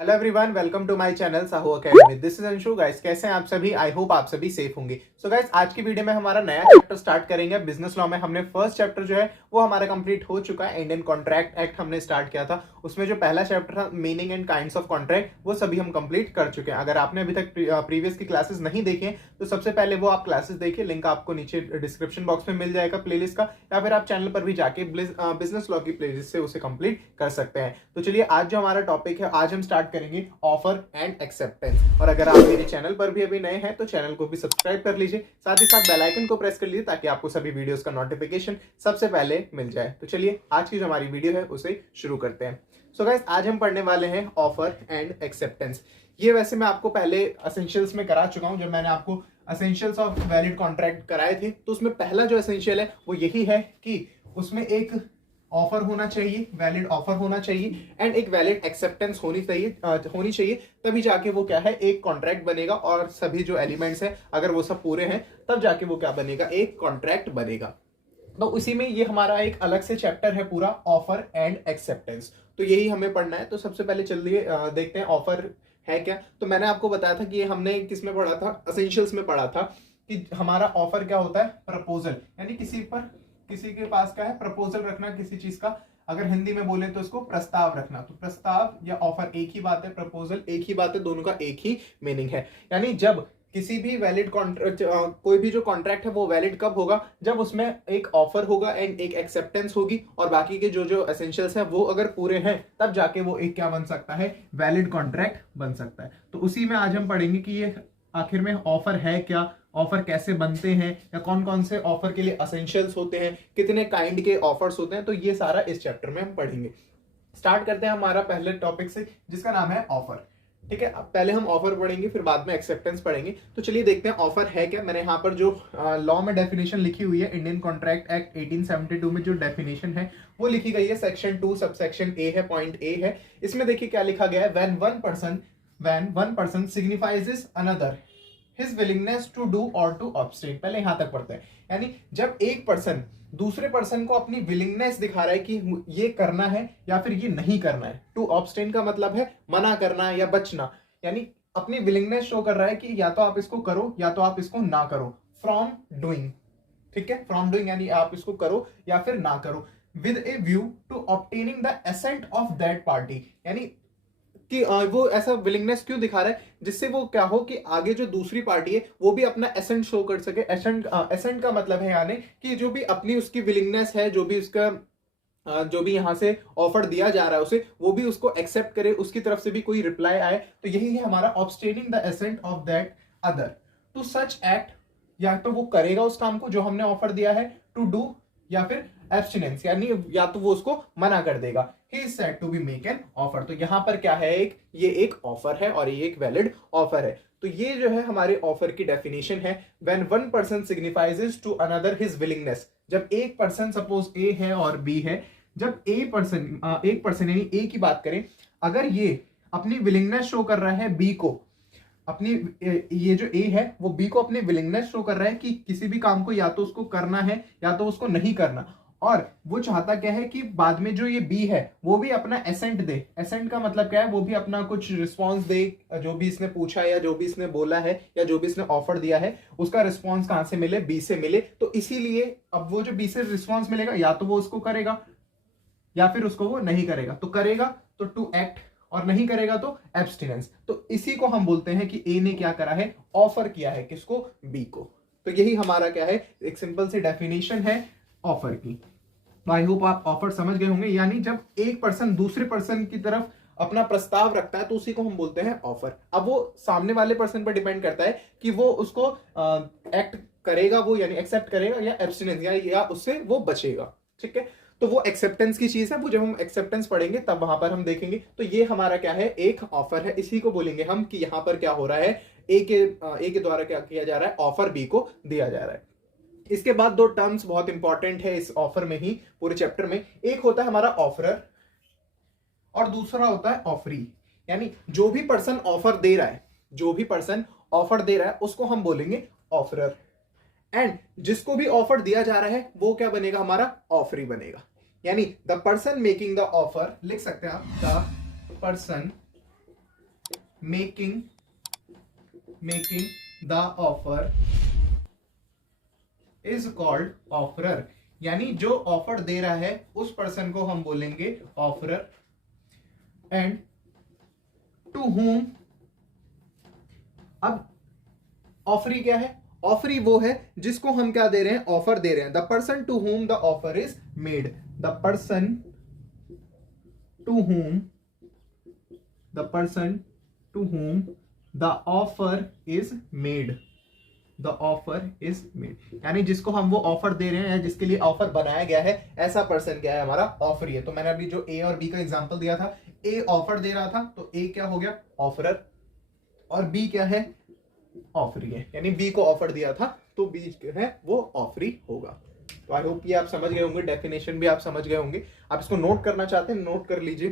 Hello everyone, welcome to my channel Sahu academy. This is Anshu. Guys, कैसे हैं आप सभी? आई होप आप सभी सेफ होंगे। सो गाइस, आज की वीडियो में हमारा नया चैप्टर स्टार्ट करेंगे। बिजनेस लॉ में हमने फर्स्ट चैप्टर जो है वो हमारा कंप्लीट हो चुका है। इंडियन कॉन्ट्रैक्ट एक्ट हमने स्टार्ट किया था। उसमें जो पहला चैप्टर था meaning and kinds of contract, वो सभी हम कंप्लीट कर चुके हैं। अगर आपने अभी तक प्रीवियस की क्लासेस नहीं देखे हैं तो सबसे पहले वो आप क्लासेस देखिए। लिंक आपको नीचे डिस्क्रिप्शन बॉक्स में मिल जाएगा प्लेलिस्ट का, या फिर आप चैनल पर भी जाके बिजनेस लॉ की प्लेलिस्ट से उसे कंप्लीट कर सकते हैं। तो चलिए, आज जो हमारा टॉपिक है, आज हम स्टार्ट करेंगे ऑफर एंड एक्सेप्टेंस। और अगर आप मेरे चैनल पर भी अभी नए हैं तो चैनल को भी सब्सक्राइब कर लीजिए, साथ ही साथ बेल आइकन को प्रेस कर लीजिए ताकि आपको सभी वीडियोस का नोटिफिकेशन सबसे पहले मिल जाए। तो चलिए, आज की जो हमारी वीडियो है उसे शुरू करते हैं। सो गाइस, आज हम पढ़ने वाले हैं ऑफर एंड एक्सेप्टेंस। ये वैसे मैं आपको पहले एसेंशियल्स में करा चुका हूं। जब मैंने आपको एसेंशियल्स ऑफ वैलिड कॉन्ट्रैक्ट कराए थे तो उसमें पहला जो एसेंशियल है वो यही है कि उसमें एक ऑफर होना चाहिए, वैलिड ऑफर होना चाहिए, एंड एक वैलिड एक्सेप्टेंस होनी चाहिए। तभी जाके वो क्या है, एक कॉन्ट्रैक्ट बनेगा। और सभी जो एलिमेंट्स हैं अगर वो सब पूरे हैं तब जाके वो क्या बनेगा, एक कॉन्ट्रैक्ट बनेगा। तो उसी में ये हमारा एक अलग से चैप्टर है पूरा, ऑफर एंड एक्सेप्टेंस। तो यही हमें पढ़ना है। तो सबसे पहले चलिए देखते हैं ऑफर है क्या। तो मैंने आपको बताया था कि ये हमने किस में पढ़ा था, एसेंशियल्स में पढ़ा था कि हमारा ऑफर क्या होता है, प्रपोजल। यानी किसी के पास क्या है, प्रपोजल रखना किसी चीज का। अगर हिंदी में बोले तो इसको प्रस्ताव रखना। तो प्रस्ताव या ऑफर एक ही बात है, प्रपोजल एक ही बात है, दोनों का एक ही मीनिंग है। यानी जब किसी भी वैलिड कॉन्ट्रैक्ट, कोई भी जो कॉन्ट्रैक्ट है वो वैलिड कब होगा, जब उसमें एक ऑफर होगा एंड एक एक्सेप्टेंस होगी, और बाकी के जो जो एसेंशियल्स हैं वो अगर पूरे हैं तब जाके वो एक क्या बन सकता है, वैलिड कॉन्ट्रैक्ट बन सकता है। तो उसी में आज हम पढ़ेंगे कि ये आखिर में ऑफर है क्या, ऑफर कैसे बनते हैं, या कौन कौन से ऑफर के लिए एसेंशियल्स होते हैं, कितने काइंड के ऑफर्स होते हैं। तो ये सारा इस चैप्टर में हम पढ़ेंगे। स्टार्ट करते हैं हमारा पहले टॉपिक से, जिसका नाम है ऑफर। ठीक है, अब पहले हम ऑफर पढ़ेंगे, फिर बाद में एक्सेप्टेंस पढ़ेंगे। तो चलिए देखते हैं ऑफर है क्या। मैंने यहाँ पर जो लॉ में डेफिनेशन लिखी हुई है, इंडियन कॉन्ट्रैक्ट एक्ट 1872 में जो डेफिनेशन है वो लिखी गई है सेक्शन 2 सबसेक्शन ए है, पॉइंट ए है। इसमें देखिए क्या लिखा गया है, when one person signifies another his willingness to do or to abstain। पहले यहां तक पढ़ते हैं। यानी जब एक पर्सन दूसरे पर्सन को अपनी विलिंगनेस दिखा रहा है कि ये करना है या फिर ये नहीं करना है। टू ऑब्स्टेन का मतलब है मना करना या बचना। यानी अपनी विलिंगनेस शो कर रहा है कि या तो आप इसको करो या तो आप इसको ना करो, फ्रॉम डूइंग। ठीक है, फ्रॉम डूइंग यानी आप इसको करो या फिर ना करो, with a view to obtaining the assent of that party. यानी कि वो ऐसा विलिंगनेस क्यों दिखा रहा है, जिससे वो क्या हो कि आगे जो दूसरी पार्टी है वो भी अपना एसेंट शो कर सके। एसेंट का मतलब है यानी कि जो भी अपनी उसकी विलिंगनेस है, जो भी उसका जो भी यहां से ऑफर दिया जा रहा है उसे, वो भी उसको एक्सेप्ट करे, उसकी तरफ से भी कोई रिप्लाई आए। तो यही है हमारा obtaining the assent of that other to such act. या तो वो करेगा उस काम को जो हमने ऑफर दिया है, टू डू, या फिर एब्स्टिनेंस यानी या तो वो उसको मना कर देगा। He is said to be make an offer. तो यहां पर क्या है, ये एक ऑफर है और ये एक वैलिड ऑफर है। तो ये जो है हमारे ऑफर की डेफिनेशन है। When one person signifies to another his willingness. जब एक पर्सन, सपोज ए है और बी है, जब एक पर्सन यानी ए की बात करें, अगर ये अपनी विलिंगनेस शो कर रहा है बी को, अपनी ये जो ए है वो बी को अपनी विलिंगनेस शो कर रहा है कि किसी भी काम को या तो उसको करना है या तो उसको नहीं करना। और वो चाहता क्या है कि बाद में जो ये बी है वो भी अपना एसेंट दे। एसेंट का मतलब क्या है, वो भी अपना कुछ रिस्पॉन्स दे, जो भी इसने पूछा या जो भी इसने बोला है या जो भी इसने ऑफर दिया है उसका रिस्पॉन्स कहां से मिले, बी से मिले। तो इसीलिए अब वो जो बी से रिस्पॉन्स मिलेगा या तो वो उसको करेगा या फिर उसको वो नहीं करेगा। तो करेगा तो टू एक्ट, और नहीं करेगा तो एब्स्टिनेंस। तो इसी को हम बोलते हैं कि ए ने क्या करा है, ऑफर किया है किसको, बी को। तो यही हमारा क्या है, एक सिंपल सी डेफिनेशन है ऑफर की। आई होप आप ऑफर समझ गए होंगे। यानी जब एक पर्सन दूसरे पर्सन की तरफ अपना प्रस्ताव रखता है तो उसी को हम बोलते हैं ऑफर। अब वो सामने वाले पर्सन पर डिपेंड करता है कि वो उसको एक्ट करेगा, वो यानी एक्सेप्ट करेगा या एब्स्टिनेंस या उससे वो बचेगा। ठीक है, तो वो एक्सेप्टेंस की चीज है, वो जब हम एक्सेप्टेंस पढ़ेंगे तब वहां पर हम देखेंगे। तो ये हमारा क्या है, एक ऑफर है। इसी को बोलेंगे हम कि यहां पर क्या हो रहा है, ए के द्वारा क्या किया जा रहा है, ऑफर बी को दिया जा रहा है। इसके बाद दो टर्म्स बहुत इंपॉर्टेंट है इस ऑफर में ही, पूरे चैप्टर में। एक होता है हमारा ऑफरर और दूसरा होता है ऑफरी। यानी जो भी पर्सन ऑफर दे रहा है, जो भी पर्सन ऑफर दे रहा है उसको हम बोलेंगे ऑफरर। एंड जिसको भी ऑफर दिया जा रहा है वो क्या बनेगा, हमारा ऑफरी बनेगा। यानी the person making the offer, लिख सकते हैं आप, the person making the offer is called offeror, यानी जो ऑफर दे रहा है उस पर्सन को हम बोलेंगे ऑफरर। एंड टू हुम, अब ऑफरी क्या है? ऑफरी वो है जिसको हम क्या दे रहे हैं? ऑफर दे रहे हैं। The person to whom the offer is made, the person to whom the offer is made, the offer is made, यानी जिसको हम वो ऑफर दे रहे हैं या जिसके लिए ऑफर बनाया गया है, ऐसा पर्सन क्या है? हमारा ऑफरी है। तो मैंने अभी जो ए और बी का एग्जांपल दिया था, ए ऑफर दे रहा था तो ए क्या हो गया? ऑफरर, और बी क्या है? ऑफरी है, यानी बी को ऑफर दिया था तो बी जो है वो ऑफरी होगा। तो आई होप ये आप समझ गए होंगे, डेफिनेशन भी आप समझ गए होंगे। आप इसको नोट करना चाहते हैं, नोट कर लीजिए।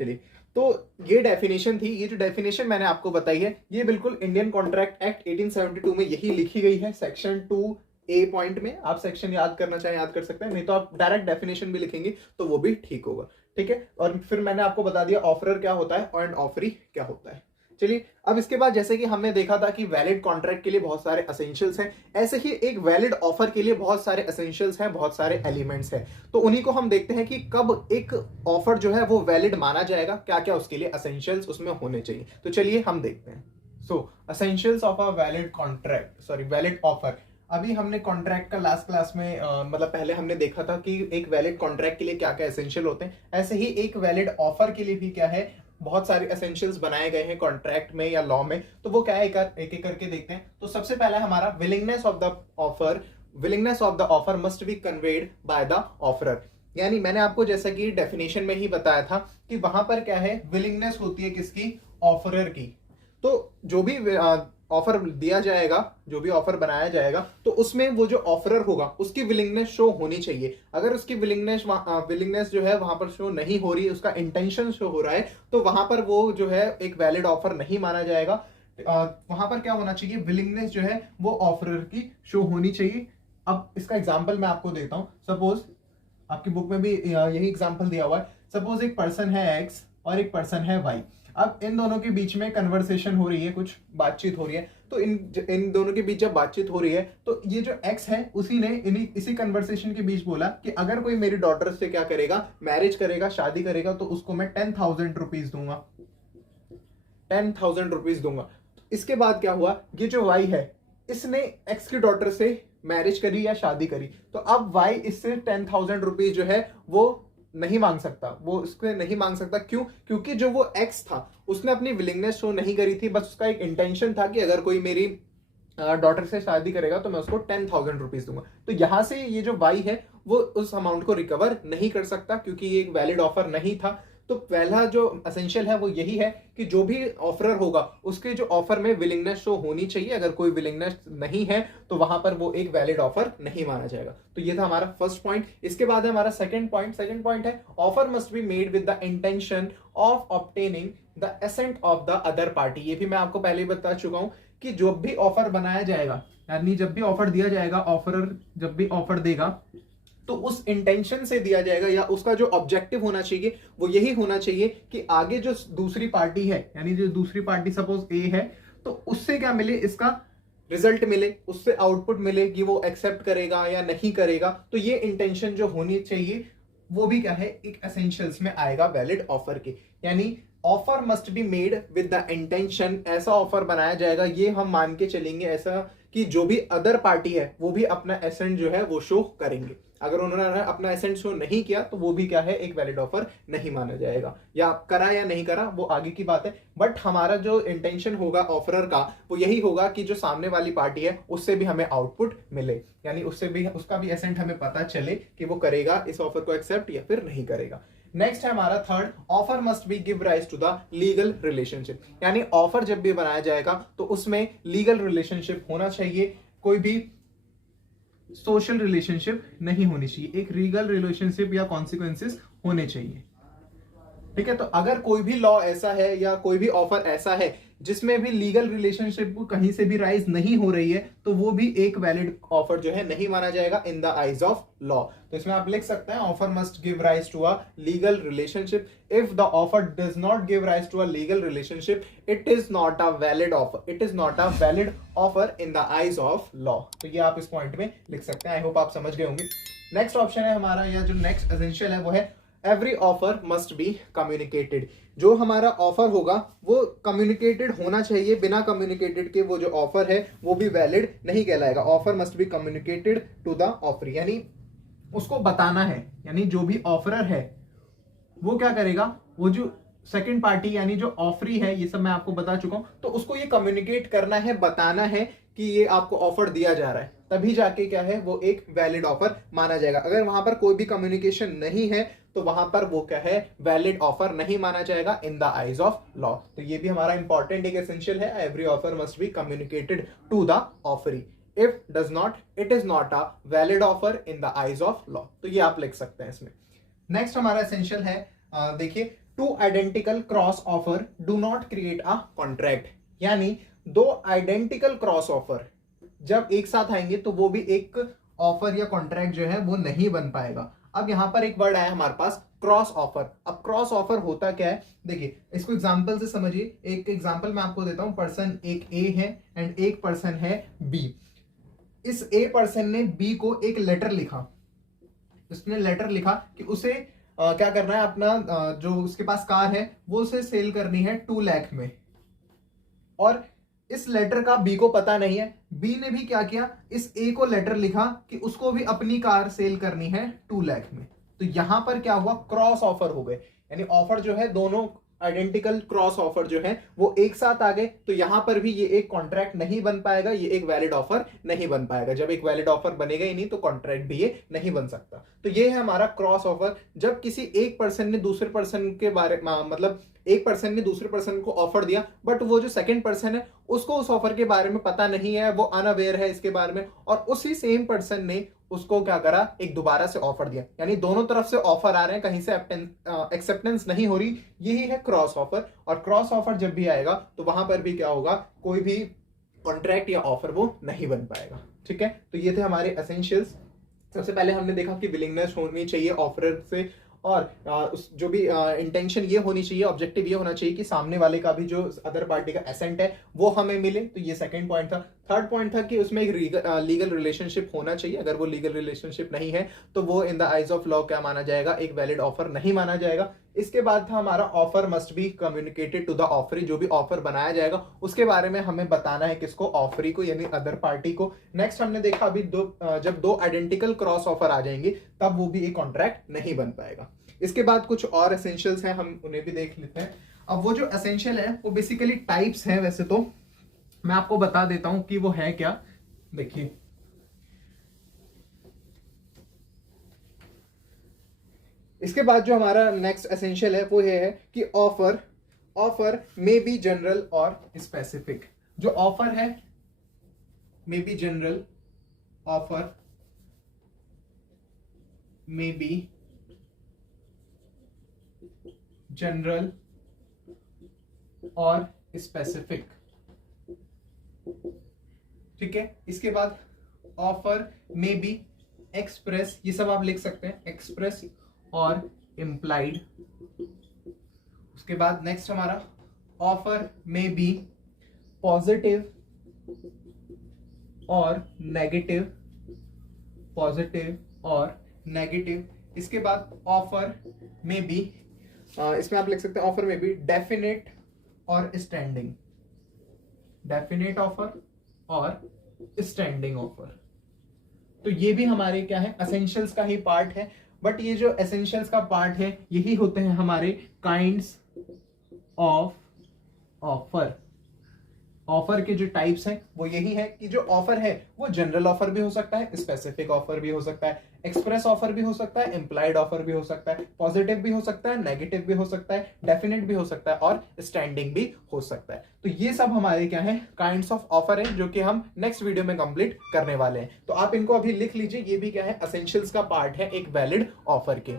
चलिए, तो ये डेफिनेशन थी। ये जो डेफिनेशन मैंने आपको बताई है, ये बिल्कुल इंडियन कॉन्ट्रैक्ट एक्ट 1872 में यही लिखी गई है, सेक्शन 2A पॉइंट में। आप सेक्शन याद करना चाहें याद कर सकते हैं, नहीं तो आप डायरेक्ट डेफिनेशन भी लिखेंगे तो वो भी ठीक होगा। ठीक है, और फिर मैंने आपको बता दिया ऑफरर क्या होता है और ऑफरी क्या होता है। चलिए, अब इसके बाद जैसे कि हमने देखा था कि वैलिड कॉन्ट्रैक्ट के लिए बहुत सारे एसेंशियल्स हैं, ऐसे ही एक वैलिड ऑफर के लिए बहुत सारे एसेंशियल्स हैं, बहुत सारे एलिमेंट्स हैं। तो उन्हीं को हम देखते हैं कि कब एक ऑफर जो है वो वैलिड माना जाएगा, क्या क्या उसके लिए एसेंशियल्स उसमें होने चाहिए। तो चलिए हम देखते हैं। So essentials of a valid contract, sorry valid offer. अभी हमने कॉन्ट्रैक्ट का लास्ट क्लास में मतलब पहले हमने देखा था कि एक वैलिड कॉन्ट्रैक्ट के लिए क्या क्या एसेंशियल होते हैं, ऐसे ही एक वैलिड ऑफर के लिए भी क्या है, बहुत सारे एसेंशियल्स बनाए गए हैं कॉन्ट्रैक्ट में या लॉ में। तो वो क्या है, एक एक करके देखते हैं। तो सबसे पहला हमारा willingness of the offer must B conveyed by the offeror, यानी मैंने आपको जैसा कि डेफिनेशन में ही बताया था कि वहां पर क्या है, विलिंगनेस होती है किसकी? ऑफरर की। तो जो भी ऑफर दिया जाएगा, जो भी ऑफर बनाया जाएगा, तो उसमें वो जो ऑफरर होगा उसकी विलिंगनेस शो होनी चाहिए। अगर उसकी विलिंगनेस जो है वहां पर शो नहीं हो रही, उसका इंटेंशन शो हो रहा है, तो वहां पर वो जो है एक वैलिड ऑफर नहीं माना जाएगा। वहां पर क्या होना चाहिए? विलिंगनेस जो है वो ऑफरर की शो होनी चाहिए। अब इसका एग्जाम्पल मैं आपको देता हूं। सपोज आपकी बुक में भी यही एग्जाम्पल दिया हुआ है। सपोज एक पर्सन है एक्स और एक पर्सन है वाई। अब इन दोनों के बीच में कन्वर्सेशन हो रही है, कुछ बातचीत हो रही है। तो इन दोनों के बीच जब बातचीत हो रही है, तो ये जो एक्स है उसी ने इसी कन्वर्सेशन के बीच बोला कि अगर कोई मेरी डॉटर से क्या करेगा, मैरिज करेगा, शादी करेगा, तो उसको मैं 10,000 रुपीज दूंगा, 10,000 रुपीज दूंगा। इसके बाद क्या हुआ, ये जो वाई है इसने एक्स की डॉटर से मैरिज करी या शादी करी, तो अब वाई इससे 10,000 रुपीज जो है वो नहीं मांग सकता, वो उसको नहीं मांग सकता। क्यों? क्योंकि जो वो एक्स था उसने अपनी विलिंगनेस शो नहीं करी थी, बस उसका एक इंटेंशन था कि अगर कोई मेरी डॉटर से शादी करेगा तो मैं उसको 10,000 रुपीज दूंगा। तो यहां से ये जो वाई है वो उस अमाउंट को रिकवर नहीं कर सकता, क्योंकि ये एक वैलिड ऑफर नहीं था। तो पहला जो एसेंशियल है वो यही है कि जो भी ऑफरर होगा उसके जो ऑफर में विलिंगनेस शो होनी चाहिए। अगर कोई विलिंगनेस नहीं है तो वहां पर वो एक वैलिड ऑफर नहीं माना जाएगा। तो ये था हमारा फर्स्ट पॉइंट। इसके बाद है हमारा सेकंड पॉइंट है offer must be made with the intention of obtaining the assent of the other party. ये भी मैं आपको पहले ही बता चुका हूं कि जो भी ऑफर बनाया जाएगा, यानी जब भी ऑफर दिया जाएगा, ऑफरर जब भी ऑफर देगा तो उस इंटेंशन से दिया जाएगा, या उसका जो ऑब्जेक्टिव होना चाहिए वो यही होना चाहिए कि आगे जो दूसरी पार्टी है, यानी जो दूसरी पार्टी सपोज ए है, तो उससे क्या मिले, इसका रिजल्ट मिले, उससे आउटपुट मिले कि वो एक्सेप्ट करेगा या नहीं करेगा। तो ये इंटेंशन जो होनी चाहिए वो भी क्या है, एक एसेंशियल्स में आएगा वैलिड ऑफर के। यानी offer must be made with the intention, ऐसा ऑफर बनाया जाएगा, ये हम मान के चलेंगे ऐसा कि जो भी अदर पार्टी है वो भी अपना एसेंट जो है वो शो करेंगे। अगर उन्होंने अपना एसेंट शो नहीं किया तो वो भी क्या है, एक वैलिड ऑफर नहीं माना जाएगा। या करा या नहीं करा वो आगे की बात है, बट हमारा जो इंटेंशन होगा ऑफरर का वो यही होगा कि जो सामने वाली पार्टी है उससे भी हमें आउटपुट मिले, यानी उससे भी उसका भी एसेंट हमें पता चले कि वो करेगा इस ऑफर को एक्सेप्ट या फिर नहीं करेगा। नेक्स्ट है हमारा third, offer must be give rise to the legal relationship. यानी ऑफर जब भी बनाया जाएगा तो उसमें लीगल रिलेशनशिप होना चाहिए, कोई भी सोशल रिलेशनशिप नहीं होनी चाहिए, एक लीगल रिलेशनशिप या कॉन्सिक्वेंसेस होने चाहिए। ठीक है, तो अगर कोई भी लॉ ऐसा है या कोई भी ऑफर ऐसा है जिसमें भी लीगल रिलेशनशिप कहीं से भी राइज नहीं हो रही है, तो वो भी एक वैलिड ऑफर जो है नहीं माना जाएगा in the eyes of law. तो इसमें आप लिख सकते हैं offer must give rise to a legal relationship. If the offer does not give rise to a legal relationship, it is not a valid offer, it is not a valid offer in the eyes of law. तो ये आप इस point में लिख सकते हैं। I hope आप समझ गए होंगे। नेक्स्ट ऑप्शन है हमारा, या जो नेक्स्ट एसेंशियल है वो है every offer must be communicated. जो हमारा ऑफर होगा वो कम्युनिकेटेड होना चाहिए, बिना कम्युनिकेटेड के वो जो ऑफर है वो भी वैलिड नहीं कहलाएगा। Offer must be communicated to the offer, यानी उसको बताना है, यानी जो भी ऑफरर है वो क्या करेगा, वो जो सेकंड पार्टी यानी जो ऑफरी है, ये सब मैं आपको बता चुका हूं, तो उसको ये कम्युनिकेट करना है, बताना है कि ये आपको ऑफर दिया जा रहा है, तभी जाके क्या है वो एक वैलिड ऑफर माना जाएगा। अगर वहां पर कोई भी कम्युनिकेशन नहीं है तो वहां पर वो क्या है, वैलिड ऑफर नहीं माना जाएगा in the eyes of law. तो ये भी हमारा इंपॉर्टेंट एक एसेंशियल है, every offer must be communicated to the offeree. If does not, it is not a valid offer in the eyes of law. तो ये आप लिख सकते हैं इसमें। नेक्स्ट हमारा एसेंशियल है, देखिए, two identical cross offer do not create a contract. यानी दो आइडेंटिकल क्रॉस ऑफर जब एक साथ आएंगे तो वो भी एक ऑफर या कॉन्ट्रैक्ट जो है वो नहीं बन पाएगा। अब यहां पर एक वर्ड आया हमारे पास, क्रॉस ऑफर। अब क्रॉस ऑफर होता क्या है, देखिए इसको एग्जांपल से समझिए। एक एग्जांपल मैं आपको देता हूं। पर्सन एक ए है एंड एक पर्सन है बी। इस ए पर्सन ने बी को एक लेटर लिखा। उसने लेटर लिखा कि उसे क्या करना है, अपना जो उसके पास कार है वो उसे सेल करनी है 2 लाख में। और इस लेटर का बी को पता नहीं है। बी ने भी क्या किया, इस ए को लेटर लिखा कि उसको भी अपनी कार सेल करनी है 2 लाख में। तो यहां पर क्या हुआ, क्रॉस ऑफर हो गए, यानी ऑफर जो है दोनों आइडेंटिकल क्रॉस ऑफर जो है वो एक साथ आ गए। तो यहां पर भी ये एक कॉन्ट्रैक्ट नहीं बन पाएगा, ये एक वैलिड ऑफर नहीं बन पाएगा। जब एक वैलिड ऑफर बनेगा ही नहीं तो कॉन्ट्रैक्ट भी ये नहीं बन सकता। तो ये है हमारा क्रॉस ऑफर। जब किसी एक पर्सन ने दूसरे पर्सन के बारे में, मतलब एक पर्सन ने दूसरे पर्सन को ऑफर दिया, बट वो जो सेकंड पर्सन है उसको उस ऑफर के बारे में पता नहीं है, वो अनअवेयर है इसके बारे में, और उसी सेम पर्सन ने उसको क्या करा, एक दोबारा से ऑफर दिया। यानी दोनों तरफ से ऑफर आ रहे हैं, कहीं से एक्सेप्टेंस नहीं हो रही। यही है क्रॉस ऑफर। और क्रॉस ऑफर जब भी आएगा तो वहां पर भी क्या होगा, कोई भी कॉन्ट्रैक्ट या ऑफर वो नहीं बन पाएगा। ठीक है, तो ये थे हमारे एसेंशियल्स। सबसे पहले हमने देखा कि विलिंगनेस होनी चाहिए ऑफरर से, और उस जो भी इंटेंशन ये होनी चाहिए, ऑब्जेक्टिव ये होना चाहिए कि सामने वाले का भी जो अदर पार्टी का एसेंट है वो हमें मिले। तो ये सेकंड पॉइंट था। थर्ड पॉइंट था कि उसमें एक लीगल रिलेशनशिप होना चाहिए। अगर वो लीगल रिलेशनशिप नहीं है तो वो इन द आइज ऑफ लॉ क्या माना जाएगा, एक वैलिड ऑफर नहीं माना जाएगा। इसके बाद था हमारा offer must be communicated to the offeree. जो भी ऑफर बनाया जाएगा उसके बारे में हमें बताना है, किसको, ऑफरी को, यानी अदर पार्टी को। नेक्स्ट हमने देखा अभी जब दो आइडेंटिकल क्रॉस ऑफर आ जाएंगे तब वो भी एक कॉन्ट्रैक्ट नहीं बन पाएगा। इसके बाद कुछ और एसेंशियल्स हैं, हम उन्हें भी देख लेते हैं। अब वो जो एसेंशियल है वो बेसिकली टाइप्स हैं। वैसे तो मैं आपको बता देता हूं कि वो है क्या। देखिए, इसके बाद जो हमारा नेक्स्ट एसेंशियल है वो ये है कि ऑफर मे बी जनरल और स्पेसिफिक। जो ऑफर है may be general, offer may be general और स्पेसिफिक। ठीक है, इसके बाद ऑफर मे बी एक्सप्रेस, ये सब आप लिख सकते हैं, एक्सप्रेस और इम्प्लाइड। उसके बाद नेक्स्ट हमारा ऑफर मे बी पॉजिटिव और नेगेटिव, पॉजिटिव और नेगेटिव। इसके बाद ऑफर मे बी, इसमें आप लिख सकते हैं ऑफर में भी डेफिनेट और स्टैंडिंग, डेफिनेट ऑफर और स्टैंडिंग ऑफर। तो ये भी हमारे क्या है, एसेंशियल्स का ही पार्ट है। बट ये जो एसेंशियल्स का पार्ट है यही होते हैं हमारे काइंड्स ऑफ ऑफर। ऑफर के जो टाइप्स हैं वो यही है कि जो ऑफर है वो जनरल ऑफर भी हो सकता है, स्पेसिफिक ऑफर भी हो सकता है, एक्सप्रेस ऑफर भी हो सकता है, इंप्लाइड ऑफर भी हो सकता है, पॉजिटिव भी हो सकता है, नेगेटिव भी हो सकता है, डेफिनेट भी हो सकता है और स्टैंडिंग भी हो सकता है। तो ये सब हमारे क्या है, काइंड्स ऑफ ऑफर है, जो कि हम नेक्स्ट वीडियो में कंप्लीट करने वाले हैं। तो आप इनको अभी लिख लीजिए, ये भी क्या है, एसेंशियल्स का पार्ट है एक वैलिड ऑफर के।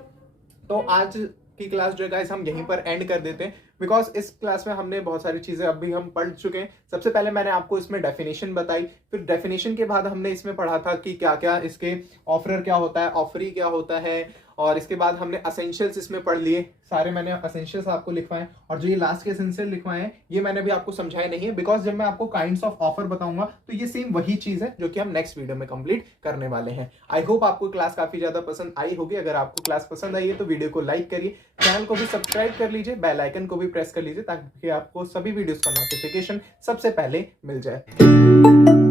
तो आज की क्लास जो है गाइस हम यहीं पर एंड कर देते हैं, बिकॉज इस क्लास में हमने बहुत सारी चीजें अभी हम पढ़ चुके हैं। सबसे पहले मैंने आपको इसमें डेफिनेशन बताई, फिर डेफिनेशन के बाद हमने इसमें पढ़ा था कि क्या क्या इसके ऑफरर क्या होता है, ऑफरी क्या होता है, और इसके बाद हमने असेंशियल्स इसमें पढ़ लिए सारे। मैंने असेंशियल्स आपको लिखवाए, और जो ये लास्ट के एसेंशियल लिखवाए हैं ये मैंने भी आपको समझाया नहीं है, बिकॉज जब मैं आपको काइंड्स ऑफ ऑफर बताऊंगा तो ये सेम वही चीज है जो कि हम नेक्स्ट वीडियो में कंप्लीट करने वाले हैं। आई होप आपको क्लास काफी ज्यादा पसंद आई होगी। अगर आपको क्लास पसंद आई है तो वीडियो को लाइक करिए, चैनल को भी सब्सक्राइब कर लीजिए, बेल आइकन को भी प्रेस कर लीजिए ताकि आपको सभी वीडियोस का नोटिफिकेशन सबसे पहले मिल जाए।